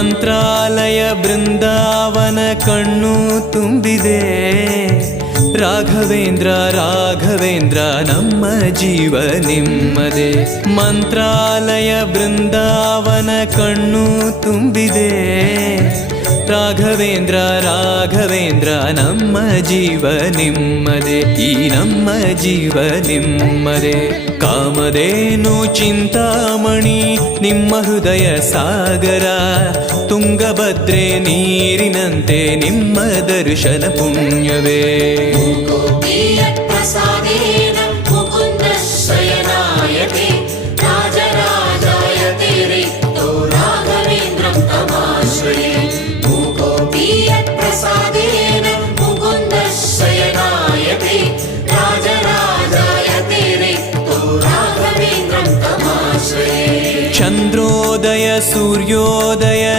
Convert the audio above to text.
ಮಂತ್ರಾಲಯ ಬೃಂದಾವನ ಕಣ್ಣು ತುಂಬಿದೆ. ರಾಘವೇಂದ್ರ ರಾಘವೇಂದ್ರ ನಮ್ಮ ಜೀವ ನಿಮ್ಮದೆ. ಮಂತ್ರಾಲಯ ಬೃಂದಾವನ ಕಣ್ಣು ತುಂಬಿದೆ. ರಾಘವೇಂದ್ರ ರಾಘವೇಂದ್ರ ನಮ್ಮ ಜೀವ ನಿಮ್ಮದೆ. ಈ ನಮ್ಮ ಜೀವ ನಿಮ್ಮದೆ. ಕಾಮಧೇನು ಚಿಂತಾಮಣಿ ನಿಮ್ಮ ಹೃದಯ ಸಾಗರ. ತುಂಗಭದ್ರೆ ನೀರಿನಂತೆ ನಿಮ್ಮ ದರ್ಶನ ಪುಣ್ಯವೇ. ಚಂದ್ರೋದಯ ಸೂರ್ಯೋದಯ